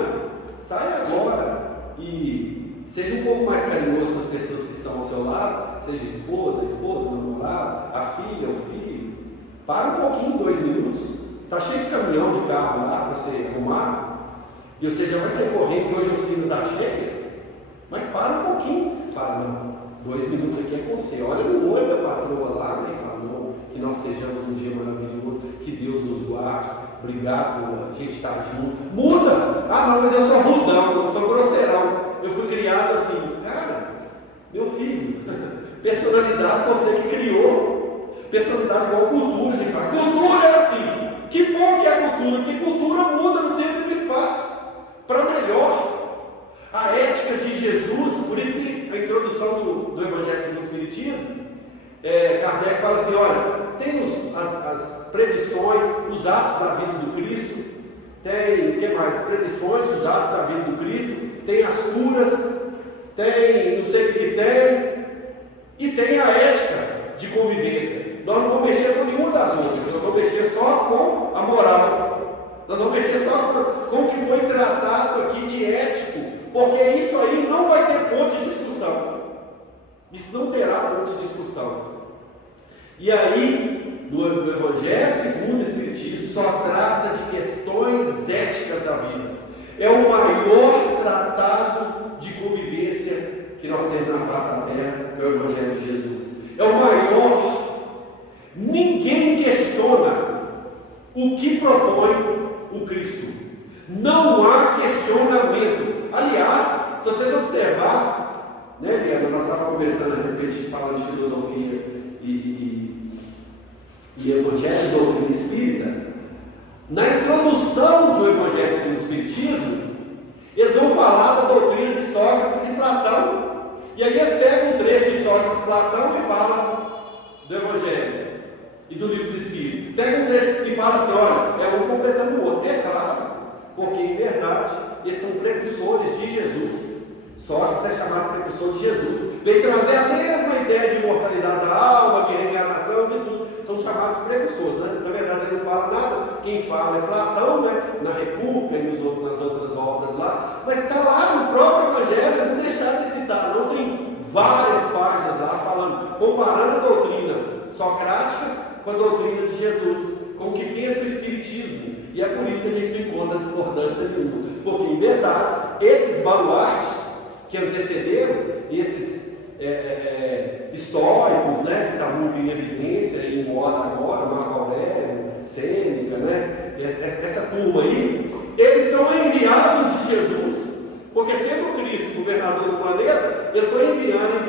sai agora e seja um pouco mais carinhoso com as pessoas que estão ao seu lado, seja esposa, namorado, a filha, o filho. Para um pouquinho, 2 minutos. Está cheio de caminhão, de carro lá para você arrumar, e você já vai sair correndo, que hoje a oficina está cheia. Mas para um pouquinho. Fala, não, 2 minutos aqui é com você. Olha no olho da patroa lá, né? Fala, não, que nós estejamos um dia maravilhoso, que Deus nos guarde. Obrigado por a gente estar junto. Muda! Ah, não, mas eu sou rudão, eu sou grosseirão. Eu fui criado assim. Cara, meu filho, personalidade você que criou. Personalidade igual cultura, gente fala. Cultura é assim. Que bom que é cultura, porque cultura muda no tempo e no espaço. Para melhor. A ética de Jesus, por isso que a introdução do Evangelho segundo o Espiritismo, Kardec fala assim, olha, tem as predições, os atos da vida do Cristo, tem, o que mais? Predições, os atos da vida do Cristo, tem as curas, tem não sei o que tem, e tem a ética de convivência. Nós não vamos mexer com nenhuma das outras, nós vamos mexer só com a moral, nós vamos mexer só com o que foi tratado aqui de ético, porque isso aí não vai ter ponto de discussão, isso não terá ponto de discussão. E aí, no Evangelho segundo o Espiritismo, só trata de questões éticas da vida, é o maior tratado de convivência que nós temos na face da terra, que é o Evangelho de Jesus, é o maior. Ninguém questiona o que propõe o Cristo. Não há questionamento. Aliás, se vocês observar, né, Liana, nós estávamos conversando a respeito, falando de filosofia e Evangelho, doutrina espírita. Na introdução do Evangelho segundo o Espiritismo, eles vão falar da doutrina de Sócrates e Platão. E aí eles pegam um trecho de Sócrates e Platão e falam do Evangelho e do livro dos Espíritos. Pega um trecho e fala assim, olha, é um completando o outro. É claro, porque em verdade eles são precursores de Jesus. Sócrates é chamado precursor de Jesus. Vem trazer a mesma ideia de imortalidade da alma, de reencarnação, de tudo. São chamados precursores, né? Na verdade ele não fala nada. Quem fala é Platão, né? Na República e nas outras obras lá. Mas está lá no próprio Evangelho, eles não deixaram de citar, não. Tem várias páginas lá falando, comparando a doutrina socrática com a doutrina de Jesus, com o que pensa o Espiritismo. E é por isso que a gente não encontra discordância nenhuma. Porque, em verdade, esses baluartes que antecederam, esses históricos, né, que está muito em evidência e em moda agora, Marco Aurélio, Sêneca, né, essa turma aí, eles são enviados de Jesus, porque sendo Cristo governador do planeta, ele foi enviando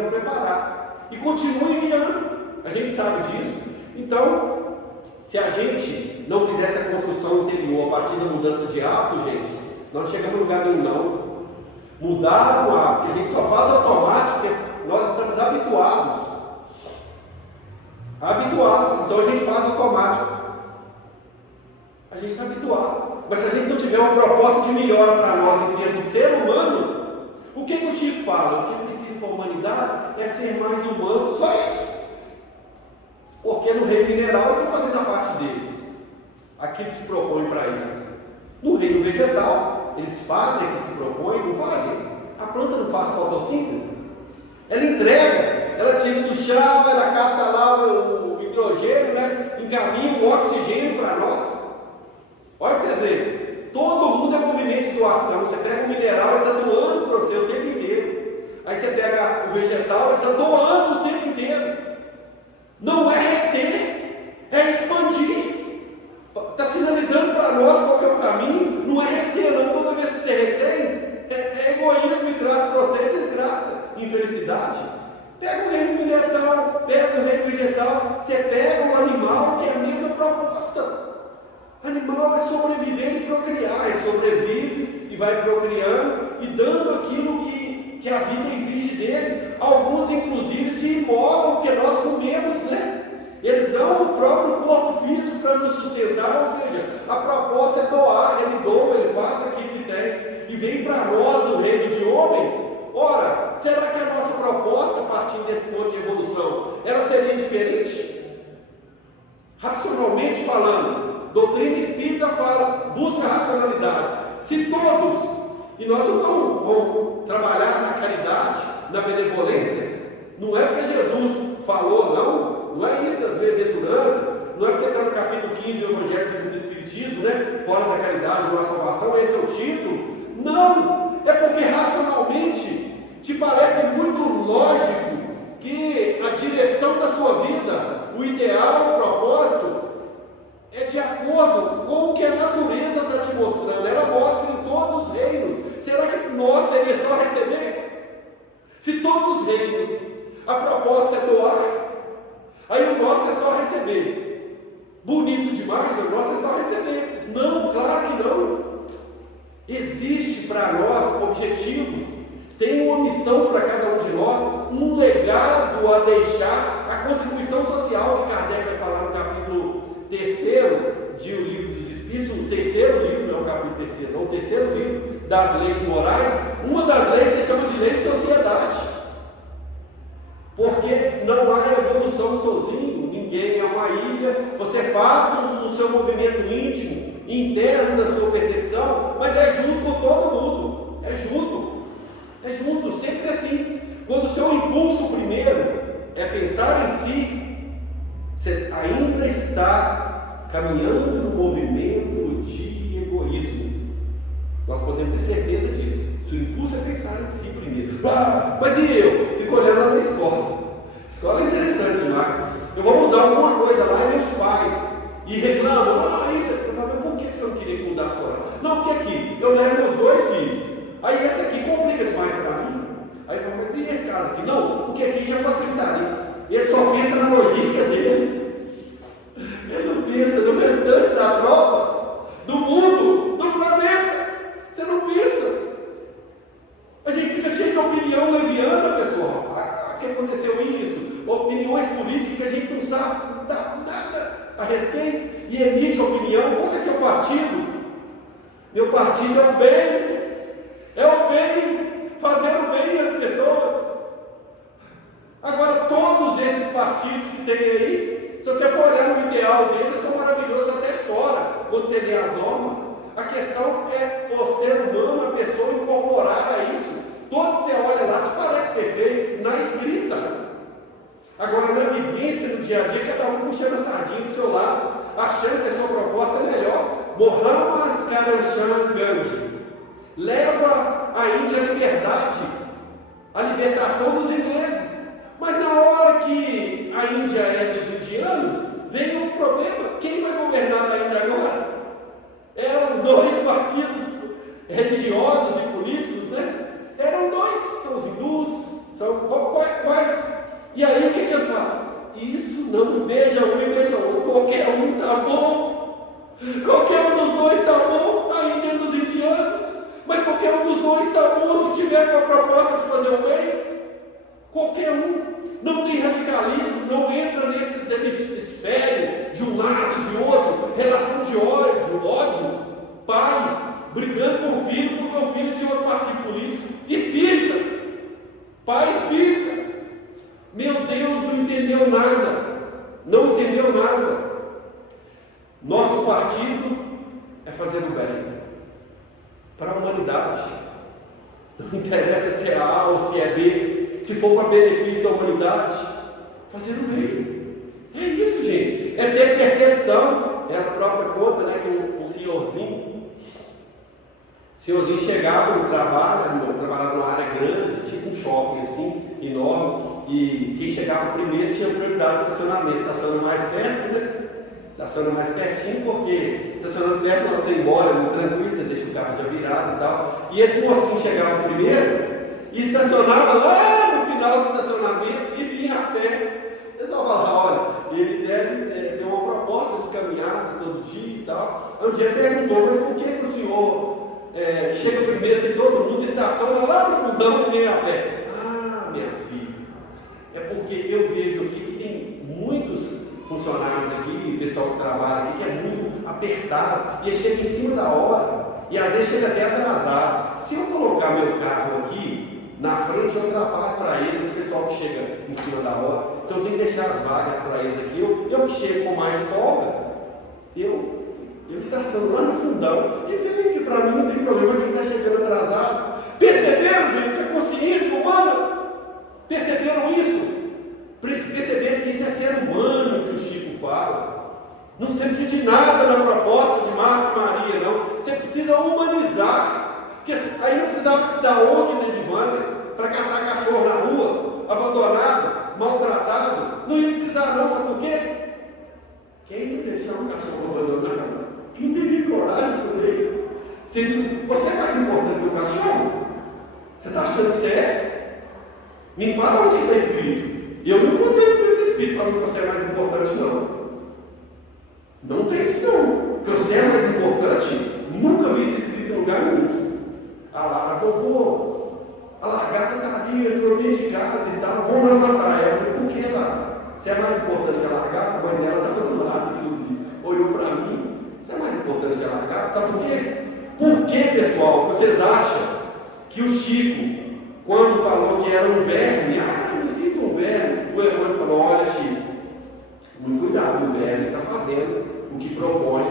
para preparar, e continua enviando, a gente sabe disso. Então, se a gente não fizesse a construção interior a partir da mudança de hábito, gente, nós não chegamos a lugar nenhum não. Mudar o hábito, a gente só faz automático porque nós estamos habituados. Então a gente faz automático. A gente está habituado. Mas se a gente não tiver uma proposta de melhora para nós em termos de ser humano, o que o Chico fala? O que precisa para a humanidade é ser mais humano, só isso. Porque no reino mineral eles estão fazendo a parte deles, aquilo que se propõe para eles. No reino vegetal, eles fazem o que se propõe, não fazem. A planta não faz fotossíntese. Ela entrega, ela tira do chão, ela capta lá o hidrogênio, né? Encaminha o oxigênio para nós. Olha para você ver, todo mundo é movimento de doação. Você pega o mineral e está doando para você o tempo inteiro. Aí você pega o vegetal e está doando o tempo inteiro. Não é reter, é expandir. Está sinalizando para nós qual que é o caminho. Não é reter, não. Toda vez que você retém, animal é sobreviver e procriar. Ele sobrevive e vai procriando e dando aquilo que a vida exige dele. Alguns, inclusive, se imolam porque nós comemos, né? Eles dão o próprio corpo físico para nos sustentar, ou seja, a proposta é doar, ele doa, ele faz aquilo que tem e vem para nós no reino de homens. Ora, será que a nossa proposta, partindo desse ponto de evolução, ela seria diferente? Racionalmente falando, doutrina espírita fala, busca racionalidade. Se todos, e nós não vamos trabalhar na caridade, na benevolência, não é porque Jesus falou, não é isso das bem-aventuranças, não é porque está no capítulo 15 do Evangelho segundo o Espiritismo, né? Fora da caridade, não há salvação, esse é o título. Não, é porque racionalmente te parece muito lógico que a direção da sua vida, o ideal, o propósito, é de acordo com o que a natureza está te mostrando. Ela mostra em todos os reinos. Será que nós seria só receber? Se todos os reinos, a proposta é doar, aí o nosso é só receber. Bonito demais, o nosso é só receber. Não, claro que não. Existe para nós objetivos, tem uma missão para cada um de nós, um legado a deixar, a contribuição social que Kardec vai falar no capítulo 3 de O Livro dos Espíritos, o terceiro livro, não é o capítulo 3, não, o terceiro livro das leis morais. Uma das leis ele chama de lei de sociedade, porque não há evolução sozinho, ninguém é uma ilha, você faz o seu movimento íntimo, interno da sua percepção, mas é junto com todo mundo, é junto, sempre assim. Quando o seu impulso primeiro é pensar em si, você ainda está caminhando no movimento de egoísmo. Nós podemos ter certeza disso. Se o impulso é pensar em si primeiro, mas e eu? Fico olhando lá na escola. Escola é interessante demais. Eu vou mudar alguma coisa lá e meus pais e reclamam, isso. Eu falo, mas por que você não queria mudar a sua hora? Não, porque aqui eu levo meus 2 filhos. Aí esse aqui complica demais para mim. Aí eu falo, mas e esse caso aqui? Não, porque aqui já facilitaria. Ele só pensa na logística dele. Ele não pensa no restante da tropa, do mundo, do planeta. Você não pensa. A gente fica cheio de opinião leviana, pessoal. Que aconteceu isso? Opiniões políticas que a gente não sabe nada a respeito e emite opinião. Qual é seu partido? Meu partido é o bem. É o bem, fazer o bem às pessoas. Agora, todos esses partidos que tem aí, se você for olhar no ideal deles, eles são maravilhosos, você até chora quando você lê as normas. A questão é o ser humano, a pessoa incorporar a isso. Todo que você olha lá te parece perfeito, na escrita. Agora, na vivência, no dia a dia, cada um puxando a sardinha do seu lado, achando que a sua proposta é melhor. Mohammed Karamchand Ganji leva a Índia à liberdade, a libertação dos ingleses. Mas na hora que a Índia é dos indianos, vem um problema. Quem vai governar a Índia agora? Eram 2 partidos religiosos e políticos, né? Eram 2, são os hindus, e aí o que eles falam? Isso não, beija um e beija outro, qualquer um está bom, qualquer um dos 2 está bom, a Índia é dos indianos. Mas qualquer um dos 2 está bom se tiver com a proposta de fazer o bem. Qualquer um. Não tem radicalismo, não entra nesses hemisférios de um lado e de outro, relação de ódio, pai brigando com o filho porque o filho é de outro partido político. Espírita, pai espírita. Meu Deus, não entendeu nada. Nosso partido é fazer o bem para a humanidade. Não interessa se é A ou se é B, se for para benefício da humanidade, fazer o bem. É isso, gente. É ter percepção. Ela própria conta, né, que um senhorzinho chegava no trabalho, trabalhava numa área grande, tipo um shopping assim, enorme, e quem chegava primeiro tinha prioridade de estacionamento, estaciona mais perto, né? Estaciona mais pertinho, porque estacionando perto, quando você ir embora, é muito tranquilo, você deixa o carro já virado e tal. E esse mocinho chegava primeiro e estacionava lá no final do estacionamento e vinha a pé. Eles só falavam, olha, ele deve ter uma proposta de caminhada todo dia e tal. Um dia a pé. Ah, minha filha, é porque eu vejo aqui que tem muitos funcionários aqui, pessoal que trabalha aqui, que é muito apertado, e chega em cima da hora, e às vezes chega até atrasado. Se eu colocar meu carro aqui na frente, eu ultrapasso para eles, esse pessoal que chega em cima da hora. Então eu tenho que deixar as vagas para eles aqui. Eu que chego com mais folga, eu estaciono lá no fundão e vejo que para mim não tem problema quem está chegando atrasado. Perceberam, gente, a consciência humana? Perceberam isso? Perceberam que isso é ser humano que o Chico fala. Não precisa de nada na proposta de Marta e Maria, não. Você precisa humanizar. Porque aí não precisava dar ONG de Edvander para catar cachorro na rua, abandonado, maltratado. Não ia precisar, não. Sabe por quê? Quem ia deixar um cachorro abandonado? Quem teria coragem de fazer isso? Você é mais importante que o cachorro? Você está achando que você é? Me fala onde está escrito. Eu não encontrei nos Espíritos falando que você é mais importante, não. Não tem isso, não. Que você é mais importante, nunca vi isso escrito em lugar nenhum. A Lara, vovô, a lagarta está ali, entrou dentro de casa e tal, vamos lá matar ela. Por que, Lara? Você é mais importante que a lagarta? A mãe dela estava do lado, inclusive. Olhou para mim. Você é mais importante que a lagarta? Sabe por quê? Por que, pessoal, vocês acham que o Chico, quando falou que era um verme, eu me sinto um verme, o Emmanuel falou, olha, Chico, muito cuidado, o verme está fazendo o que propõe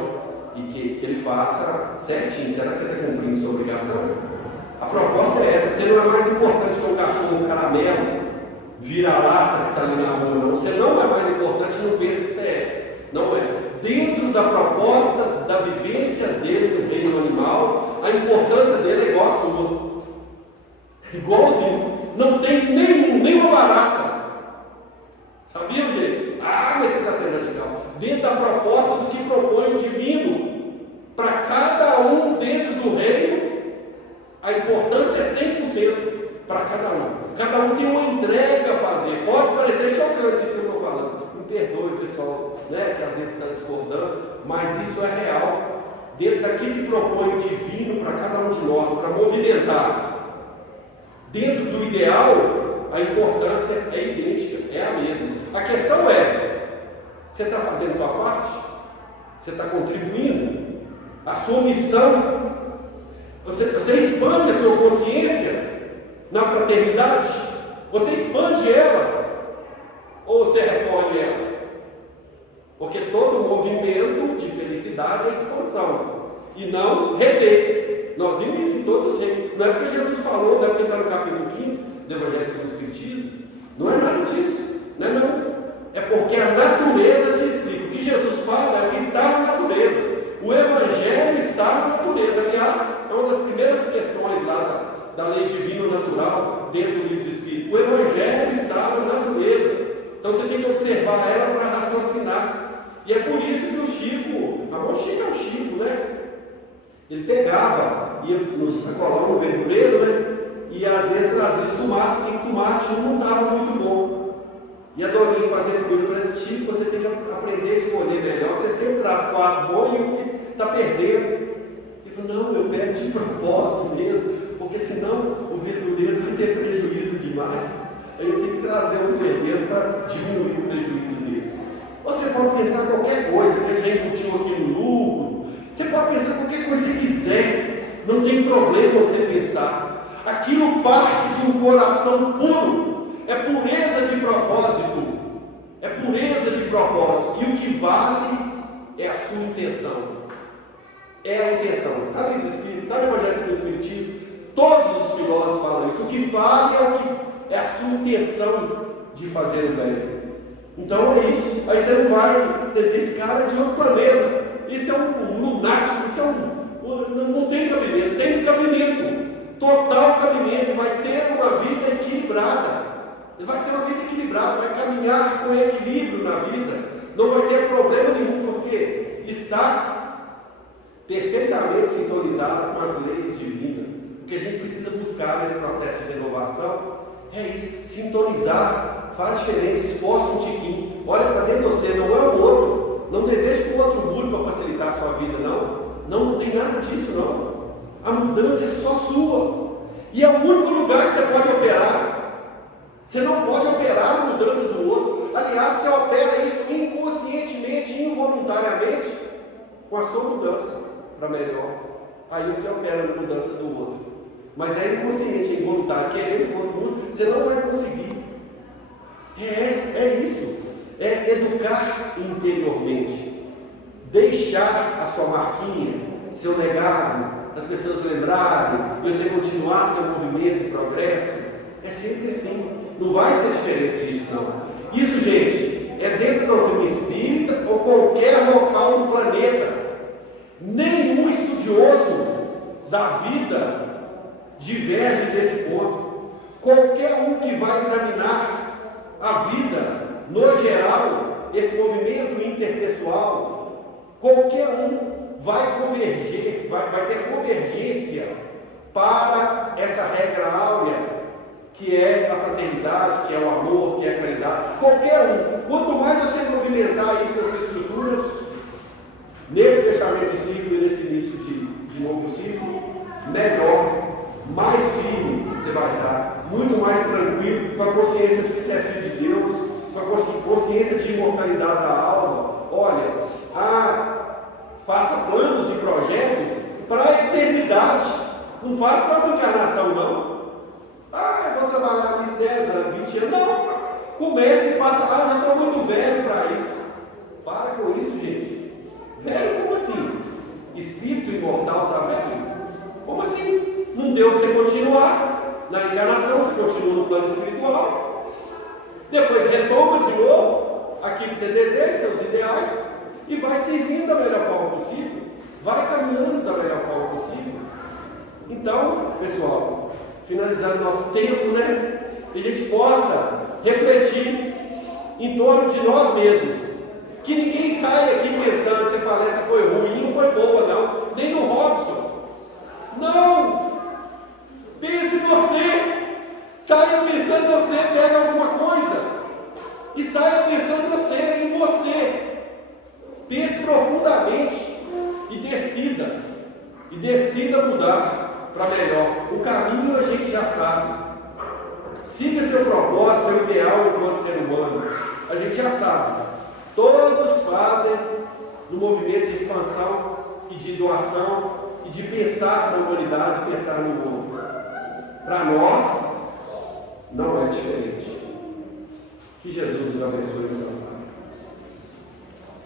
e que ele faça certinho. Será que você está cumprindo sua obrigação? A proposta é essa. Você não é mais importante que um cachorro, um caramelo, vira-lata que está ali na rua, não. Você não é mais importante, não pensa que você é. Não é. Dentro da proposta da vivência dele no reino animal, a importância dele é igual a sua. Igualzinho. Não tem nenhuma barata. Sabia, gente? Mas você está sendo radical. Dentro da proposta do que propõe o divino, para cada um dentro do reino, a importância é 100% para cada um. Cada um tem uma entrega a fazer. Pode parecer chocante isso que eu estou falando. Me perdoe, pessoal, né, que às vezes está discordando, mas isso é real. Dentro daquilo que propõe o divino para cada um de nós, para movimentar. Dentro do ideal, a importância é idêntica, é a mesma. A questão é, você está fazendo sua parte? Você está contribuindo? A sua missão? Você expande a sua consciência na fraternidade? Você expande ela? Ou você recolhe ela? Porque todo movimento de felicidade é expansão e não reter. Nós vimos isso em todos os reinos. Não é porque Jesus falou, não é porque está no capítulo 15 do Evangelho segundo o Espiritismo. Não é nada disso. Não é não. É porque a natureza te explica. O que Jesus fala é o que está na natureza. O Evangelho está na natureza. Aliás, é uma das primeiras questões lá da lei divina natural dentro do livro dos Espíritos. O Evangelho está na natureza. Então você tem que observar ela para raciocinar. E é por isso que o Chico, o Chico é o Chico, né? Ele pegava, ia no sacolão, no verdureiro, né? E às vezes trazia os tomates, 5 tomates, um não estava muito bom. E a Doninha fazia comida para esse Chico, você tem que aprender a escolher melhor. Você sempre traz 4 bons e um que está perdendo. Ele falou, não, eu pego de propósito mesmo, porque senão o verdureiro vai ter prejuízo demais. Aí eu tenho que trazer um verdadeiro para diminuir o prejuízo dele. Você pode pensar qualquer coisa, que já incutiu aqui no lucro. Você pode pensar qualquer coisa que você quiser. Não tem problema você pensar. Aquilo parte de um coração puro. É pureza de propósito. É pureza de propósito. E o que vale é a sua intenção. É a intenção. Está no Espírito, está no Evangelho do Espiritismo. Todos os filósofos falam isso. O que vale é a sua intenção de fazer o bem. Então é isso. Aí você não vai ter esse cara de outro planeta. Isso é um lunático, isso não tem cabimento. Tem cabimento. Total cabimento. Vai ter uma vida equilibrada. Ele vai ter uma vida equilibrada, vai caminhar com equilíbrio na vida. Não vai ter problema nenhum, porque está perfeitamente sintonizado com as leis divinas. O que a gente precisa buscar nesse processo de renovação é isso, sintonizar, faz diferença, esforça um tiquinho, olha para dentro de você, não é o outro, não deseja que o outro mude para facilitar a sua vida, não tem nada disso, não. A mudança é só sua, e é o único lugar que você pode operar. inconsciente e involuntário, querendo contra o mundo, você não vai conseguir. É isso. É educar interiormente. Deixar a sua marquinha, seu legado, as pessoas lembrarem, e você continuar seu movimento de progresso. É sempre assim. Não vai ser diferente disso, não. Isso, gente, é dentro da doutrina espírita ou qualquer local do planeta. Nenhum estudioso da vida diverge desse ponto. Qualquer um que vai examinar a vida, no geral, esse movimento interpessoal, qualquer um vai converger, vai ter convergência para essa regra áurea, que é a fraternidade, que é o amor, que é a caridade. Qualquer um. Quanto mais você movimentar isso nas suas estruturas, nesse fechamento de ciclo e nesse início de novo ciclo, melhor, mais firme você vai estar, muito mais tranquilo, com a consciência de que você é filho de Deus, com a consciência de imortalidade da alma. Olha, faça planos e projetos para a eternidade, não faça para uma encarnação, não. Eu vou trabalhar nisso 10 anos, 20 anos. Não! Comece e faça. Já estou muito velho para isso. Para com isso, gente. Velho, como assim? Espírito imortal está velho? Como assim? Não deu para você continuar na encarnação, você continua no plano espiritual. Depois retoma de novo aquilo que você deseja, seus ideais, e vai servindo da melhor forma possível. Vai caminhando da melhor forma possível. Então, pessoal, finalizando nosso tempo, né? Que a gente possa refletir em torno de nós mesmos. Que ninguém saia aqui pensando se a palestra foi ruim, não foi boa, não. Nem no Robson. Não! Pense em você. Saia pensando em você, pega alguma coisa. E saia pensando em você. Pense profundamente e decida. E decida mudar para melhor. O caminho a gente já sabe. Siga seu propósito, seu ideal enquanto ser humano. A gente já sabe. Todos fazem no movimento de expansão e de doação e de pensar na humanidade, pensar no outro. Para nós, não é diferente. Que Jesus nos abençoe e nos ampare.